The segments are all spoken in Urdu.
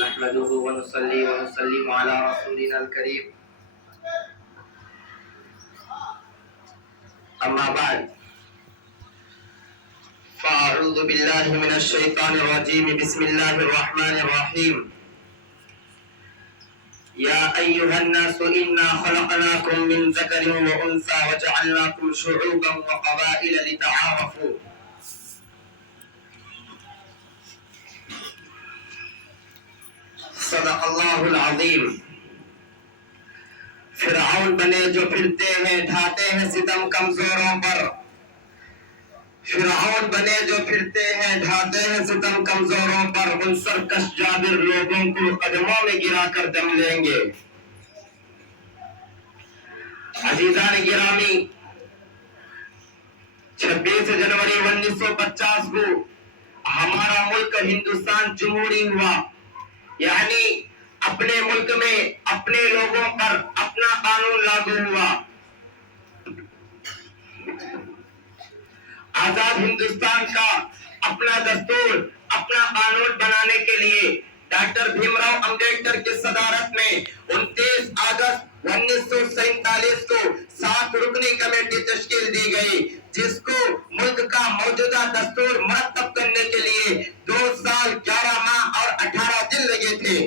نحمده ونصلي ونسلم على رسولنا الكريم أما بعد فأعوذ بالله من الشيطان الرجيم بسم الله الرحمن الرحيم يا أيها الناس إنا خلقناكم من ذكر وأنثى وجعلناكم شعوبا وقبائل لتعارفوا صدق اللہ العظیم. فرعون بنے جو پھرتے ہیں ڈھاتے ہیں ستم کمزوروں پر. فرعون بنے جو پھرتے ہیں ڈھاتے ہیں ستم کمزوروں پر. ان سرکش جابر لوگوں کو قدموں میں گرا کر دم لیں گے. عزیزان گرامی، 26 جنوری 1950 کو ہمارا ملک ہندوستان جمہوری ہوا. یعنی اپنے ملک میں اپنے لوگوں پر اپنا قانون لاگو ہوا. آزاد ہندوستان کا اپنا دستور اپنا قانون بنانے کے لیے ڈاکٹر بھیم راؤ امبیڈکر کی صدارت میں 29 اگست 1947 کو 7 رکنی کمیٹی تشکیل دی گئی، جس کو ملک کا موجودہ دستور مرتب کرنے کے لیے 2 سال 11 ماہ اور 18 دن لگے تھے.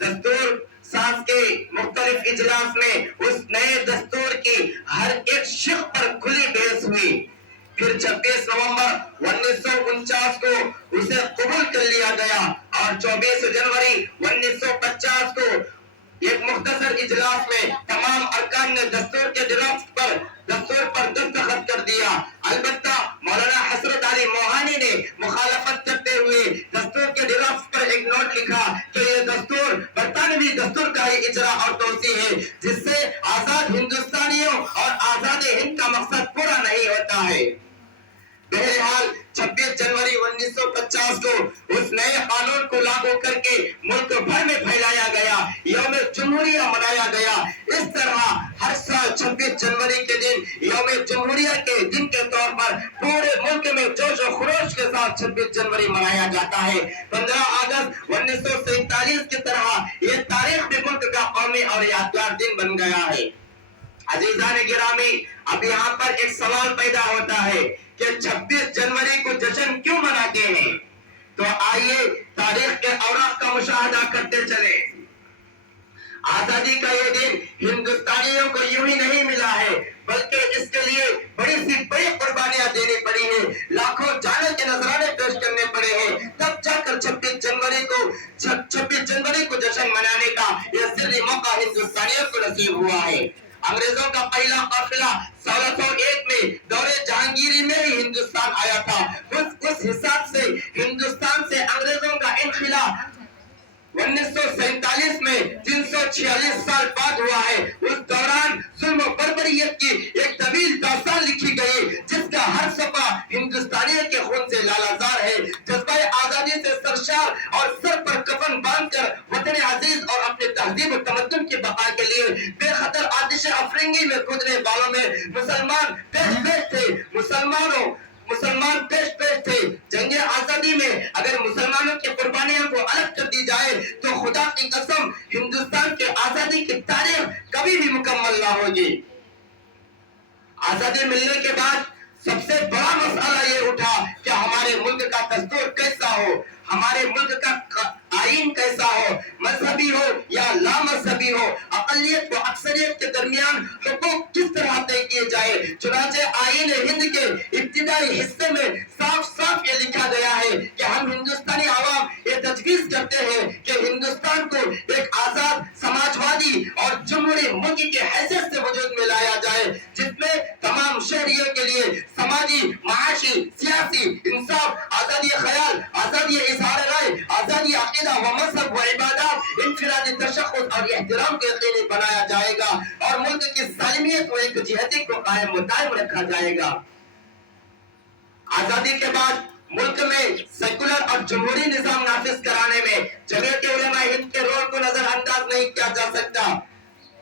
دستور ساز کے مختلف اجلاس میں اس نئے دستور کی ہر ایک شق پر کھلی بحث ہوئی. پھر 26 نومبر 1949 کو اسے قبول کر لیا گیا اور 24 جنوری 1950 کو ایک مختصر اجلاس میں تمام ارکان نے دستور کے ڈرافٹ پر دستخط کر دیا. البتہ مولانا حسرت علی موہانی نے مخالفت کرتے ہوئے دستور کے ڈرافٹ پر ایک نوٹ لکھا کہ یہ دستور برطانوی دستور کا ہی اجرا اور توسیع ہے، جس سے آزاد ہندوستانیوں اور آزاد ہند کا مقصد پورا نہیں ہوتا ہے. بہرحال 26 جنوری 1950 کو اس نئے قانون کو لاگو کر کے ملک بھر میں پھیلایا گیا، یوم جمہوریہ منایا گیا. اس طرح ہر سال 26 جنوری کے دن یوم جمہوریہ کے دن کے طور پر پورے ملک میں جوش و خروش کے ساتھ 26 جنوری منایا جاتا ہے. 15 اگست 1947 کی طرح یہ تاریخ بھی ملک کا قومی اور یادگار دن بن گیا ہے. عزیزان گرامی، اب یہاں پر ایک سوال پیدا ہوتا ہے کہ 26 جنوری کو جشن کیوں مناتے ہیں؟ تو آئیے تاریخ کے اوراق کا مشاہدہ کرتے چلیں. آزادی کا یہ دن ہندوستانیوں کو یوں ہی نہیں ملا ہے، بلکہ اس کے لیے بڑی قربانیاں دینی پڑی ہیں، لاکھوں جانوں کے نذرانے پیش کرنے پڑے ہیں، تب جا کر 26 جنوری کو جشن منانے کا یہ سری موقع ہندوستانیوں کو نصیب ہوا ہے. انگریزوں کا پہلا قافلہ 1601 میں دور جہانگیری میں ہی ہندوستان آیا تھا. اس حساب سے ہندوستان سے انگریزوں کا انخلا 1947 میں 346 سال بعد ہوا ہے. اس دوران ظلم و بربریت کی ایک طویل داستان لکھی گئی، جس کا ہر صفحہ ہندوستانیوں کے خون سے لالازار ہے. جذبہ آزادی سے سرشار اور سر پر کفن باندھ کر وطن عزیز اور اپنے تہذیب و تمدن کی بقا کے لیے بے خطر آتش افرنگی میں کودنے والوں میں مسلمان پیش تھے. جنگ آزادی میں اگر مسلمانوں کی قربانیوں کو الگ کر دی جائے تو خدا کی قسم ہندوستان کے آزادی کی تاریخ کبھی بھی مکمل نہ ہوگی. آزادی ملنے کے بعد سب سے بڑا مسئلہ یہ اٹھا کہ ہمارے ملک کا دستور کیسا ہو، ہمارے ملک کا آئین کیسا ہو، مذہبی ہو یا لا مذہبی ہو، اقلیت و اکثریت کے درمیان حقوق کس طرح طے کیے جائے. چنانچہ آئین ہند کے ابتدائی حصے میں صاف یہ لکھا گیا ہے کہ ہم ہندوستانی عوام یہ تجویز کرتے ہیں کہ ہندوستان کو ایک آزاد سماجوادی اور جمہوری ملک کی حیثیت سے وجود میں لایا جائے، جس میں تمام شہریوں کے لیے سماجی، معاشی، سیاسی انصاف، آزادی خیال، آزادی اظہار رائے، آزادی عقیدہ و مذہب و عبادات، انفرادی تشخص اور احترام کو یقینی بنایا جائے گا اور ملک کی سالمیت و یکجہتی کو قائم و دائم رکھا جائے گا. آزادی کے بعد ملک میں سیکولر اور جمہوری نظام نافذ کرانے میں جمعیت علماء ہند کے رول کو نظر انداز نہیں کیا جا سکتا.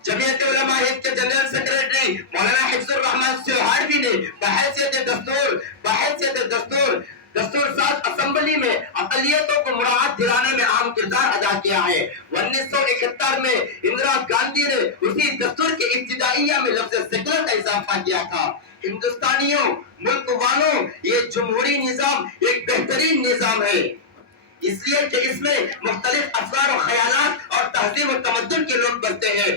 جمعیت علماء ہند کے جنرل سیکریٹری مولانا حفظ الرحمان سہاروی نے بحیثیت دستور ساز اسمبلی میں اقلیتوں کو مراعات دلانے میں اہم کردار ادا کیا ہے۔ 1971 میں اندرا گاندھی نے اسی دستور کے ابتدائیہ میں لفظ سیکولر کا اضافہ کیا تھا۔ ہندوستانیوں، ملک والوں، یہ جمہوری نظام ایک بہترین نظام ہے، اس لیے کہ اس میں مختلف افکار و خیالات اور تہذیب و تمدن کے لوگ بستے ہیں،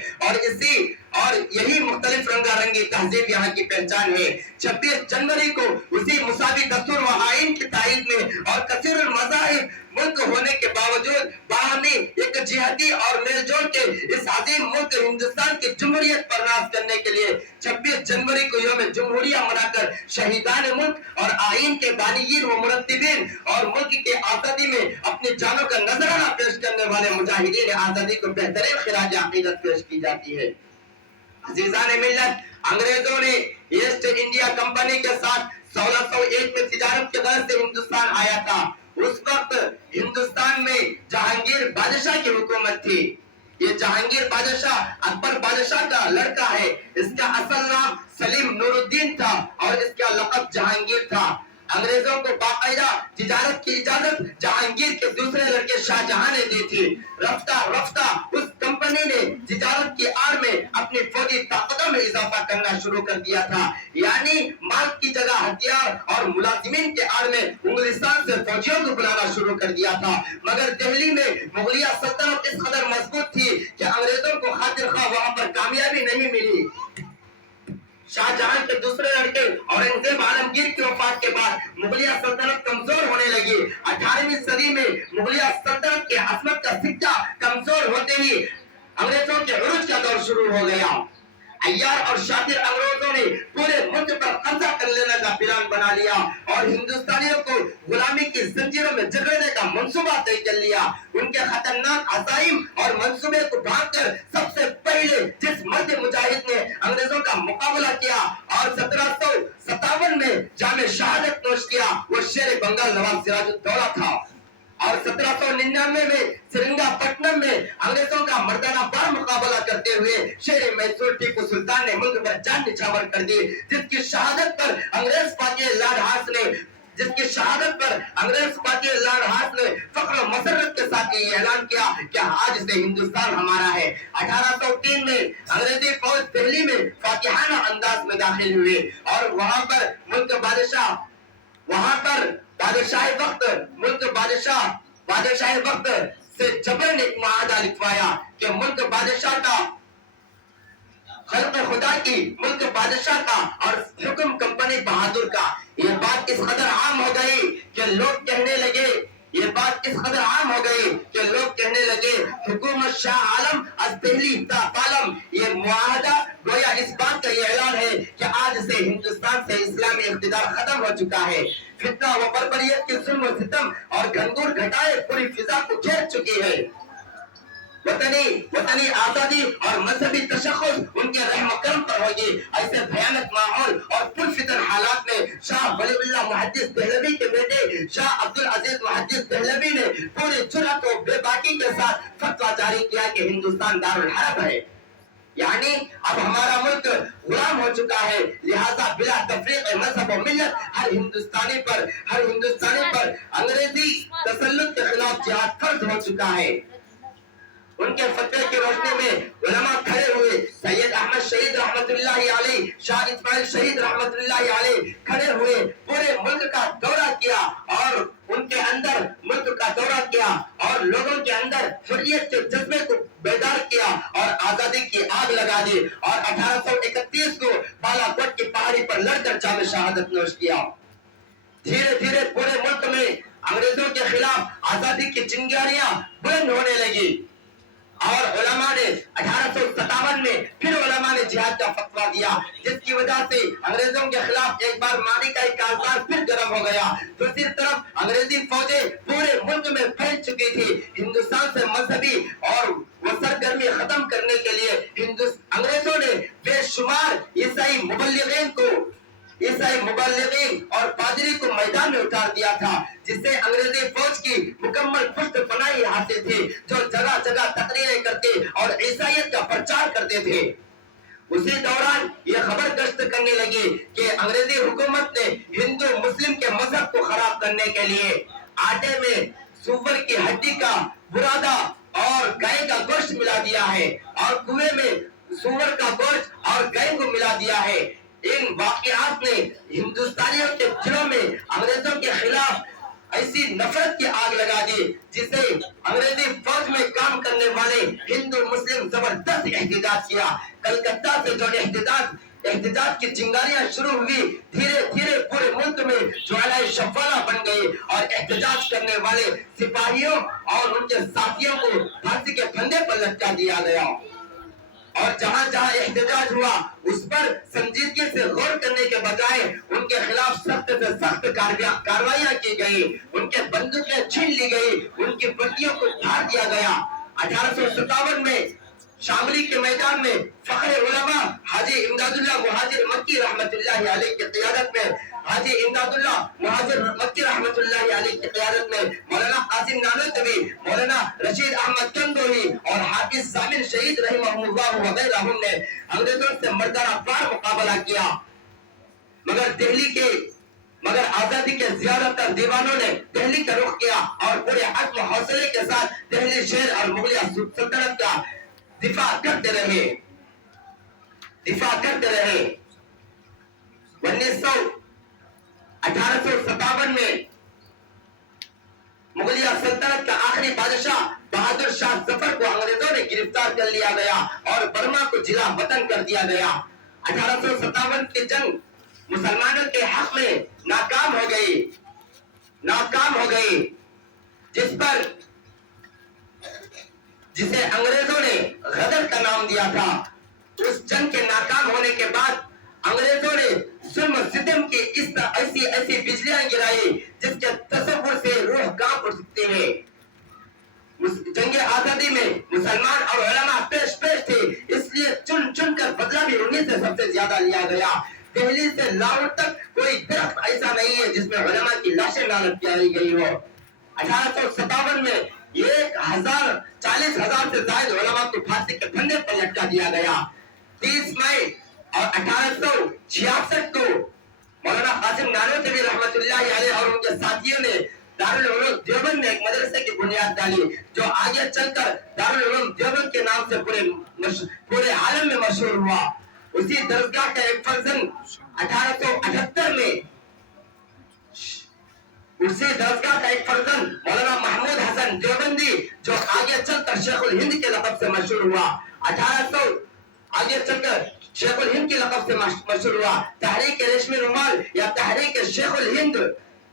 اور یہی مختلف رنگا رنگی تہذیب یہاں کی پہچان ہے۔ 26 جنوری کو اسی مساوی دستور و آئین کی تائید میں اور کثیر المذاہب ملک ہونے کے باوجود باہمی ایک جہتی اور میل جول کے اس عظیم ملک ہندوستان کی جمہوریت پر ناز کرنے کے لیے 26 جنوری کو یوم جمہوریہ منا کر شہیدان ملک اور آئین کے بانیین و مرتبین اور ملک کے آزادی میں اپنی جانوں کا نذرانہ پیش کرنے والے مجاہدین آزادی کو بہترین خراج عقیدت پیش کی جاتی ہے۔ عزیزان ملت، انگریزوں نے ایسٹ انڈیا کمپنی کے ساتھ 1601 میں تجارت کے غرض سے ہندوستان آیا تھا۔ اس وقت ہندوستان میں جہانگیر بادشاہ کی حکومت تھی۔ یہ جہانگیر بادشاہ اکبر بادشاہ کا لڑکا ہے۔ اس کا اصل نام سلیم نور الدین تھا اور اس کا لقب جہانگیر تھا۔ انگریزوں کو باقاعدہ تجارت کی اجازت جہانگیر کے دوسرے لڑکے شاہ جہاں نے دی تھی۔ رفتہ رفتہ اس کمپنی نے تجارت کی آڑ میں اپنی فوجی طاقتوں میں اضافہ کرنا شروع کر دیا تھا، یعنی مال کی جگہ ہتھیار اور ملازمین کے آڑ میں انگلستان سے فوجیوں کو بلانا شروع کر دیا تھا۔ مگر دہلی میں مغلیہ سلطنت اس قدر مضبوط تھی کہ انگریزوں کو خاطر خواہ وہاں پر کامیابی نہیں ملی۔ شاہ جہاں کے دوسرے لڑکے اورنگزیب عالمگیر کی وفات کے بعد مغلیہ سلطنت کمزور ہونے لگی۔ 18ویں صدی میں مغلیہ سلطنت کے عظمت کا سکہ کمزور ہوتے ہی انگریزوں کے عروج کا دور شروع ہو گیا۔ عیار اور شاطر انگریزوں نے پورے ملک پر قبضہ کر لینے کا پلان بنا لیا اور ہندوستانیوں کو غلامی کی زنجیروں میں جکڑنے کا منصوبہ طے کر لیا۔ ان کے خطرناک عزائم اور منصوبے کو بھانپ کر سب سے پہلے جس مرد مجاہد نے انگریزوں کا مقابلہ کیا اور 1757 میں جام شہادت نوش کیا، وہ شیر بنگال نواب سراج الدولہ تھا۔ اور 1799 میں سرنگا پٹنم میں انگریزوں کا مردانہ بار مقابلہ کرتے ہوئے شیر میسور ٹیپو سلطان نے ملک پر جان نچھاور کر دی، جس کی شہادت پر انگریز فاتح لارڈ ہارس نے فخر و مسرت کے ساتھ یہ اعلان کیا کہ آج سے ہندوستان ہمارا ہے۔ 1803 میں انگریزی فوج دہلی میں فاتحانہ انداز میں داخل ہوئے اور وہاں پر بادشاہ وقت سے جبرن ایک معاہدہ لکھوایا کہ ملک بادشاہ کا، خلق خدا کی، ملک بادشاہ کا اور حکم کمپنی بہادر کا۔ یہ بات اس قدر عام ہو گئی کہ لوگ کہنے لگے حکومت شاہ عالم از دہلی تا پالم۔ یہ معاہدہ گویا اس بات کا یہ اعلان ہے کہ آج سے ہندوستان سے اسلامی اقتدار ختم ہو چکا ہے۔ فتنہ و بربریت کے ظلم و ستم اور گھنگور گھٹائے پوری فضا کو گھیر چکی ہے۔ وطنی آزادی اور مذہبی تشخص ان کے رحم و کرم پر ہوگی۔ ایسے بھیانک ماحول اور پرفتن حالات میں شاہ ولی اللہ محدث دہلوی کے بیٹے شاہ عبدالعزیز محدث دہلوی نے پوری جرأت و بے باکی کے ساتھ فتویٰ جاری کیا کہ ہندوستان دارالحرب ہے، یعنی اب ہمارا ملک غلام ہو چکا ہے، لہذا بلا تفریق مذہب و ملت ہر ہندوستانی پر انگریزی تسلط کے خلاف جہاد فرض ہو چکا ہے۔ ان کے فتوے کی روشنی میں علماء کھڑے ہوئے، سید احمد شہید رحمت اللہ علیہ، شاہ اسماعیل شہید رحمت اللہ علیہ کھڑے ہوئے، پورے ملک کا دورہ کیا اور ان کے اندر ملک کا دورہ کیا اور لوگوں کے اندر حریت کے جذبے کو بیدار کیا اور آزادی کی آگ لگا دی اور 1831 کو بالا کوٹ کی پہاڑی پر لڑ کر جام شہادت نوش کیا۔ دھیرے دھیرے پورے ملک میں انگریزوں کے خلاف آزادی کی چنگاریاں بلند ہونے لگی اور علماء نے 1857 میں پھر علماء نے جہاد کا فتویٰ دیا، جس کی وجہ سے انگریزوں کے خلاف ایک بار ماضی کا کاروبار پھر گرم ہو گیا۔ دوسری طرف انگریزی فوجیں پورے ملک میں پھیل چکی تھی۔ ہندوستان سے مذہبی اور وہ سرگرمی ختم کرنے کے لیے انگریزوں نے بے شمار عیسائی مبلغین اور پادری کو میدان میں اتار دیا تھا، جس سے انگریزی فوج کی مکمل پشت پناہی حاصل تھی، جو جگہ جگہ تقریریں کرتے اور عیسائیت کا پرچار کرتے تھے۔ اسی دوران یہ خبر گشت کرنے لگی کہ انگریزی حکومت نے ہندو مسلم کے مذہب کو خراب کرنے کے لیے آٹے میں سور کی ہڈی کا برادا اور گائے کا گوشت ملا دیا ہے اور کنویں میں سور کا گوشت اور گائے کو ملا دیا ہے۔ ان واقعات نے ہندوستانیوں کے دلوں میں انگریزوں کے خلاف ایسی نفرت کی آگ لگا دی جسے انگریزی فوج میں کام کرنے والے ہندو مسلم زبردست احتجاج کیا۔ کلکتہ سے جو احتجاج کی چنگاریاں شروع ہوئی، دھیرے دھیرے پورے ملک میں جوالۂ شفالہ بن گئی اور احتجاج کرنے والے سپاہیوں اور ان کے ساتھیوں کو پھانسی کے پھندے پر لٹکا دیا گیا۔ اور جہاں جہاں احتجاج ہوا اس پر سنجیدگی سے غور کرنے کے بجائے ان کے خلاف سخت سے سخت کاروائیاں کی گئی، ان کے بندوقیں چھین لی گئی، ان کی پٹیوں کو پھاڑ دیا گیا۔ 1857 میں شاملی کے میدان میں فخر علماء حاجی امداد اللہ مہاجر مکی رحمت اللہ علیہ کی قیادت میں مولانا قاسم نانوتوی، مولانا رشید احمد گنگوہی اور حافظ ضامن شہید رحمہ اللہ وغیرہ نے انگریزوں سے مردانہ وار مقابلہ کیا، مگر آزادی کے زیادہ تر دیوانوں نے دہلی کا رخ کیا اور پورے عزم و حوصلے کے ساتھ دہلی شہر اور مغلیہ سلطنت کا دفاع کرتے رہے۔ 1857 میں مغلیہ سلطنت کا آخری بادشاہ بہادر شاہ ظفر کو انگریزوں نے گرفتار کر لیا گیا اور برما کو جلا وطن کر دیا گیا۔ 1857 کی جنگ مسلمانوں کے حق میں ناکام ہو گئی، جسے انگریزوں نے غدر کا نام دیا تھا۔ اس جنگ کے ناکام ہونے کے بعد انگریزوں نے ظلم و ستم کی ایسی بجلیاں گرائی جس کے تصور سے روح کانپ اٹھتی ہے۔ جنگ آزادی میں مسلمان اور علماء پیش تھے، اس لیے چن چن کر بدلہ بھی انہیں سے سب سے زیادہ لیا گیا۔ دہلی سے لاہور تک کوئی درخت ایسا نہیں ہے جس میں علماء کی لاشیں نہ لٹکائی گئی ہو۔ 1857 میں 40,000 سے زائد علماء کو پھانسی کے پھندے پر لٹکا دیا گیا۔ 30 مئی اور 1866 کو مولانا قاسم نانوتوی رحمت اللہ علیہ اور ان کے ساتھیوں نے دارالعلوم دیوبند میں ایک مدرسے کی بنیاد ڈالی جو آگے چل کر دارالعلوم دیوبند کے نام سے پورے عالم میں مشہور ہوا۔ اسی درسگاہ کا ایک فرزند 1878 میں مولانا محمود حسن دیوبندی جو آگے چل کر شیخ الہند کے لقب سے مشہور ہوا، تحریک ریشمی رومال یا تحریک شیخ الہند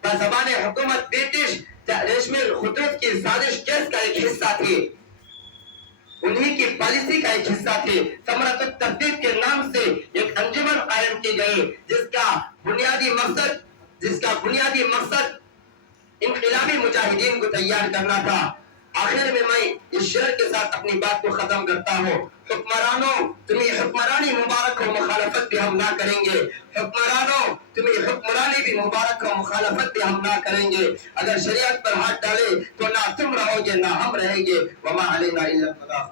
بزبان حکومت برٹش ریشمی خطوط کی سازش کیس کا ایک حصہ تھی، انہی کی پالیسی کا ایک حصہ تھی۔ ثمرۃ الترتیب کے نام سے ایک انجمن قائم کی گئی جس کا بنیادی مقصد انقلابی مجاہدین کو تیار کرنا تھا۔ آخر میں میں اس شعر کے ساتھ اپنی بات کو ختم کرتا ہوں۔ حکمرانوں تمہیں حکمرانی مبارک ہو، مخالفت بھی ہم نہ کریں گے۔ حکمرانوں تمہیں حکمرانی بھی مبارک ہو، مخالفت بھی ہم نہ کریں گے۔ اگر شریعت پر ہاتھ ڈالے تو نہ تم رہو گے نہ ہم رہیں گے۔ وما علینا الا البلاغ۔